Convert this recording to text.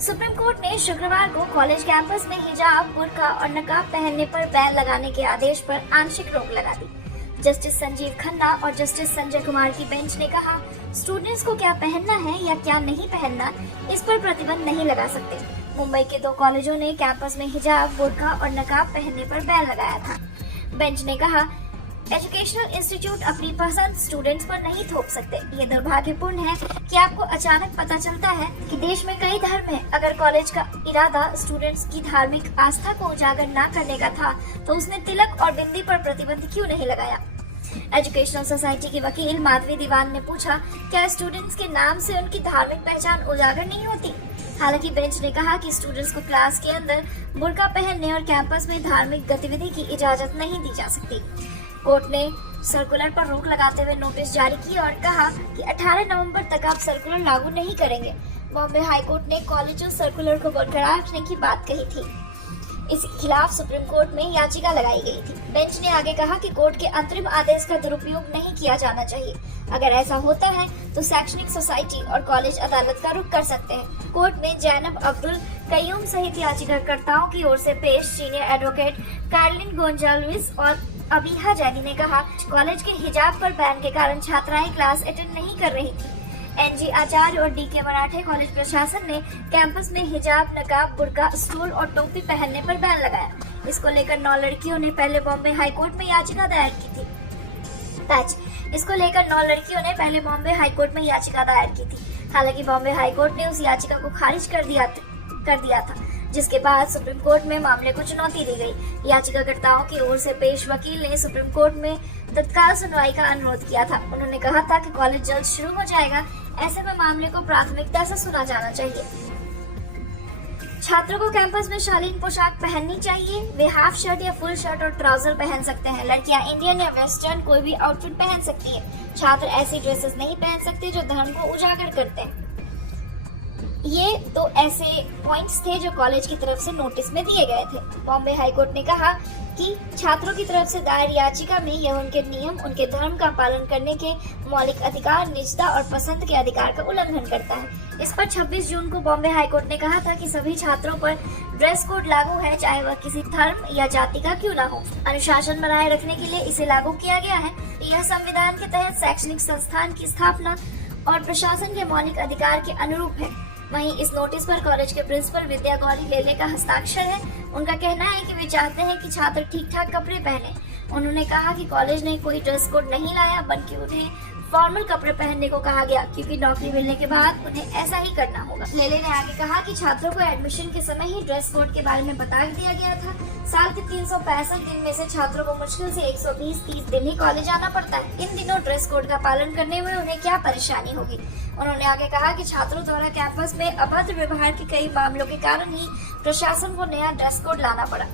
Supreme court ने शुक्रवार को कॉलेज कैंपस में हिजाब, बुर्का और नकाब पहनने पर बैन लगाने के आदेश पर आंशिक रोक लगा दी। जस्टिस संजीव खन्ना और जस्टिस संजय कुमार की बेंच ने कहा, स्टूडेंट्स को क्या पहनना है या क्या नहीं पहनना, इस पर प्रतिबंध नहीं लगा सकते। मुंबई के 2 कॉलेजों ने कैंपस में हिजाब, बुर्का और नकाब पहनने पर बैन लगाया था। बेंच ने कहा, एजुकेशनल इंस्टीट्यूट अपनी पसंद स्टूडेंट्स पर नहीं थोप सकते। ये दुर्भाग्यपूर्ण है कि आपको अचानक पता चलता है कि देश में कई धर्म हैं। अगर कॉलेज का इरादा स्टूडेंट्स की धार्मिक आस्था को उजागर न करने का था, तो उसने तिलक और बिंदी पर प्रतिबंध क्यों नहीं लगाया? एजुकेशनल सोसाइटी की वकील माधवी दीवान ने पूछा, क्या स्टूडेंट्स के नाम से उनकी धार्मिक पहचान उजागर नहीं होती? हालांकि बेंच ने कहा कि स्टूडेंट्स को क्लास के अंदर बुर्का पहनने और कैंपस में धार्मिक गतिविधि की इजाजत नहीं दी जा सकती। कोर्ट ने सर्कुलर पर रोक लगाते हुए नोटिस जारी की और कहा कि 18 नवंबर तक आप सर्कुलर लागू नहीं करेंगे। बॉम्बे हाई कोर्ट ने कॉलेज सर्कुलर को बरकरार रखने की बात कही थी। इसके खिलाफ सुप्रीम कोर्ट में याचिका लगाई गई थी। बेंच ने आगे कहा कि कोर्ट के अंतरिम आदेश का दुरुपयोग नहीं किया जाना चाहिए। अगर ऐसा होता है तो शैक्षणिक सोसाइटी और कॉलेज अदालत का रुख कर सकते हैं। कोर्ट में जैनब अब्दुल कयूम सहित याचिकाकर्ताओं की ओर से पेश सीनियर एडवोकेट कार्लिन गोंजाल्विस और अबीहा जैदी ने कहा, कॉलेज के हिजाब पर बैन के कारण छात्राएं क्लास अटेंड नहीं कर रही थी। एनजी आचार्य और डीके मराठे कॉलेज प्रशासन ने कैंपस में हिजाब, नकाब, बुर्का, स्टोल और टोपी पहनने पर बैन लगाया। इसको लेकर 9 लड़कियों ने पहले बॉम्बे हाई कोर्ट में याचिका दायर की थी। इसको लेकर 9 लड़कियों ने पहले बॉम्बे हाई कोर्ट में याचिका दायर की थी। हालांकि बॉम्बे हाई कोर्ट ने उस याचिका को खारिज कर दिया था, जिसके बाद सुप्रीम कोर्ट में मामले को चुनौती दी गई। याचिकाकर्ताओं की ओर से पेश वकील ने सुप्रीम कोर्ट में तत्काल सुनवाई का अनुरोध किया था। उन्होंने कहा था कि कॉलेज जल्द शुरू हो जाएगा, ऐसे में मामले को प्राथमिकता से सुना जाना चाहिए। छात्रों को कैंपस में शालीन पोशाक पहननी चाहिए। वे हाफ शर्ट या फुल शर्ट और ट्राउजर पहन सकते हैं। लड़कियां इंडियन या वेस्टर्न कोई भी आउटफिट पहन सकती है। छात्र ऐसी ड्रेसेस नहीं पहन सकते जो धर्म को उजागर करते हैं। ये 2 ऐसे पॉइंट्स थे जो कॉलेज की तरफ से नोटिस में दिए गए थे। बॉम्बे हाई कोर्ट ने कहा कि छात्रों की तरफ से दायर याचिका में यह उनके नियम, उनके धर्म का पालन करने के मौलिक अधिकार, निजता और पसंद के अधिकार का उल्लंघन करता है। इस पर 26 जून को बॉम्बे हाई कोर्ट ने कहा था कि सभी छात्रों पर ड्रेस कोड लागू है, चाहे वह किसी धर्म या जाति का क्यों न हो। अनुशासन बनाए रखने के लिए इसे लागू किया गया है। यह संविधान के तहत शैक्षणिक संस्थान की स्थापना और प्रशासन के मौलिक अधिकार के अनुरूप है। वहीं इस नोटिस पर कॉलेज के प्रिंसिपल विद्या गौरी लेले का हस्ताक्षर है। उनका कहना है कि वे चाहते हैं कि छात्र ठीक ठाक कपड़े पहने। उन्होंने कहा कि कॉलेज ने कोई ड्रेस कोड नहीं लाया, बल्कि उन्हें फॉर्मल कपड़े पहनने को कहा गया, क्योंकि नौकरी मिलने के बाद उन्हें ऐसा ही करना होगा। लेले ने आगे कहा कि छात्रों को एडमिशन के समय ही ड्रेस कोड के बारे में बता दिया गया था। साल के 365 दिन में से छात्रों को मुश्किल से 120-30 दिन ही कॉलेज आना पड़ता है। इन दिनों ड्रेस कोड का पालन करने में उन्हें क्या परेशानी होगी। उन्होंने आगे कहा कि छात्रों द्वारा कैंपस में अभद्र व्यवहार के कई मामलों के कारण ही प्रशासन को नया ड्रेस कोड लाना पड़ा।